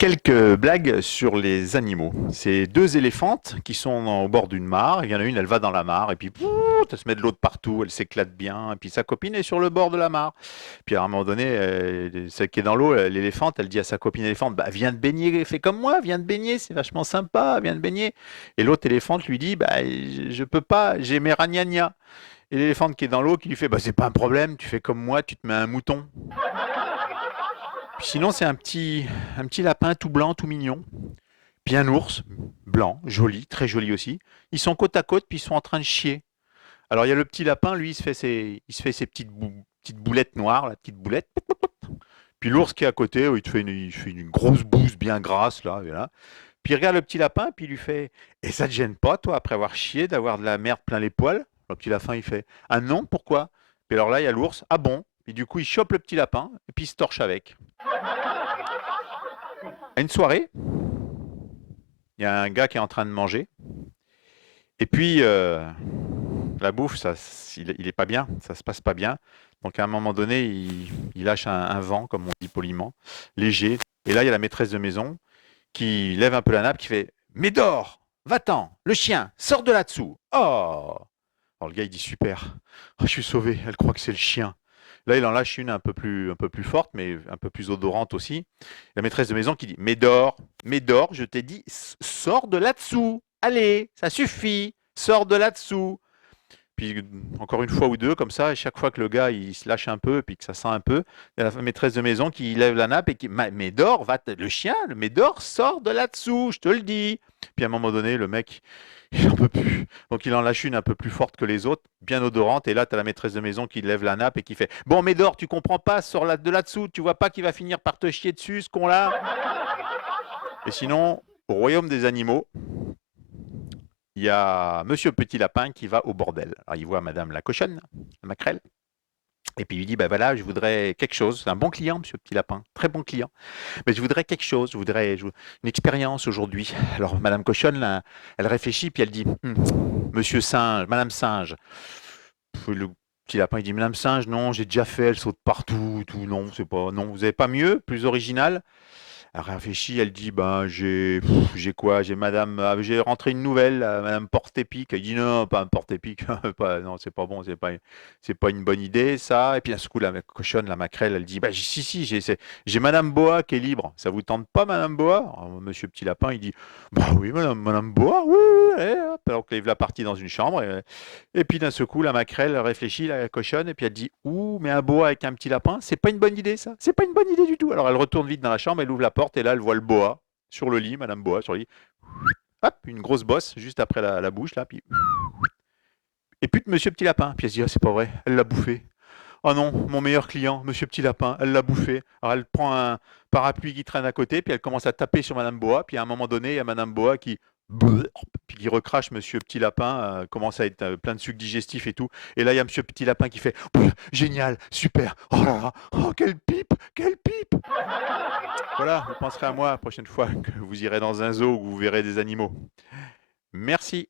Quelques blagues sur les animaux. C'est deux éléphantes qui sont au bord d'une mare. Il y en a une, elle va dans la mare et puis pouf, elle se met de l'eau de partout, elle s'éclate bien. Et puis sa copine est sur le bord de la mare. Puis à un moment donné, celle qui est dans l'eau, l'éléphante, elle dit à sa copine éléphante, bah, viens de baigner, fais comme moi, viens de baigner, c'est vachement sympa, viens de baigner. Et l'autre éléphante lui dit, bah, je peux pas, j'ai mes ragnagnas. Et l'éléphante qui est dans l'eau qui lui fait, bah, c'est pas un problème, tu fais comme moi, tu te mets un mouton. Puis sinon, c'est un petit lapin tout blanc, tout mignon. Puis un ours, blanc, joli, très joli aussi. Ils sont côte à côte, puis ils sont en train de chier. Alors il y a le petit lapin, lui, il se fait ses petites boulettes noires, la petite boulette. Puis l'ours qui est à côté, il te fait une grosse bouse bien grasse, là, et là. Puis il regarde le petit lapin, puis il lui fait, et ça te gêne pas, toi, après avoir chié, d'avoir de la merde plein les poils? Le petit lapin, il fait, ah non, pourquoi? Puis alors là, il y a l'ours, ah bon? Et du coup, il chope le petit lapin, et puis il se torche avec. À une soirée, il y a un gars qui est en train de manger, et puis la bouffe, il est pas bien, ça se passe pas bien. Donc à un moment donné, il lâche un vent, comme on dit poliment, léger. Et là, il y a la maîtresse de maison qui lève un peu la nappe, qui fait Médor, va-t'en, le chien, sors de là-dessous. Oh. Alors le gars, il dit super, oh, je suis sauvé, elle croit que c'est le chien. Là, il en lâche une un peu plus forte, mais un peu plus odorante aussi. La maîtresse de maison qui dit Médor, Médor, je t'ai dit, sors de là-dessous. Allez, ça suffit, sors de là-dessous. Puis encore une fois ou deux, comme ça, et chaque fois que le gars il se lâche un peu, et puis que ça sent un peu, il y a la maîtresse de maison qui lève la nappe et qui Médor, le chien, le Médor sort de là-dessous, je te le dis. Puis à un moment donné, le mec, il en peut plus. Donc il en lâche une un peu plus forte que les autres, bien odorante, et là, tu as la maîtresse de maison qui lève la nappe et qui fait Bon, Médor, tu comprends pas, sors de là-dessous, tu vois pas qu'il va finir par te chier dessus, ce con-là. Et sinon, au royaume des animaux, il y a Monsieur Petit Lapin qui va au bordel. Alors il voit Madame la cochonne, la maquerelle, et puis il lui dit, bah voilà, je voudrais quelque chose. C'est un bon client, Monsieur Petit Lapin, très bon client. Mais je voudrais quelque chose, une expérience aujourd'hui. Alors Madame Cochonne, là, elle réfléchit, puis elle dit, Monsieur Singe, Madame Singe. Le Petit Lapin, il dit, Madame Singe, non, j'ai déjà fait, elle saute partout, tout, non, c'est pas, non, vous avez pas mieux, plus original? Elle réfléchit, elle dit, ben j'ai quoi? J'ai Madame, j'ai rentré une nouvelle, Madame Porte-Épic. Elle dit non, pas un Porte-Épic, non, c'est pas bon, c'est pas une bonne idée ça. Et puis à ce coup, la cochonne, la maquerelle, elle dit, bah si, j'ai Madame Boa qui est libre. Ça vous tente pas, Madame Boa? Alors, Monsieur Petit Lapin, il dit, bah oui, Madame Boa, oui, oui, allez, hop. Alors qu'il la partie dans une chambre. Et puis d'un seul coup, la maquerelle réfléchit, la cochonne, et puis elle dit ouh, mais un boa avec un petit lapin, c'est pas une bonne idée ça, c'est pas une bonne idée du tout. Alors elle retourne vite dans la chambre, elle ouvre la porte, et là elle voit le boa sur le lit, Madame Boa sur le lit. Hop, une grosse bosse juste après la bouche là, puis et puis Monsieur Petit Lapin. Puis elle se dit ah, c'est pas vrai, elle l'a bouffé. Oh non, mon meilleur client, Monsieur Petit Lapin, elle l'a bouffé. Alors elle prend un parapluie qui traîne à côté, puis elle commence à taper sur Madame Boa. Puis à un moment donné, il y a Madame Boa puis qui recrache Monsieur Petit Lapin, commence à être plein de sucs digestifs et tout. Et là, il y a Monsieur Petit Lapin qui fait génial, super, oh là là, oh quelle pipe, quelle pipe. Voilà, vous penserez à moi la prochaine fois que vous irez dans un zoo où vous verrez des animaux. Merci.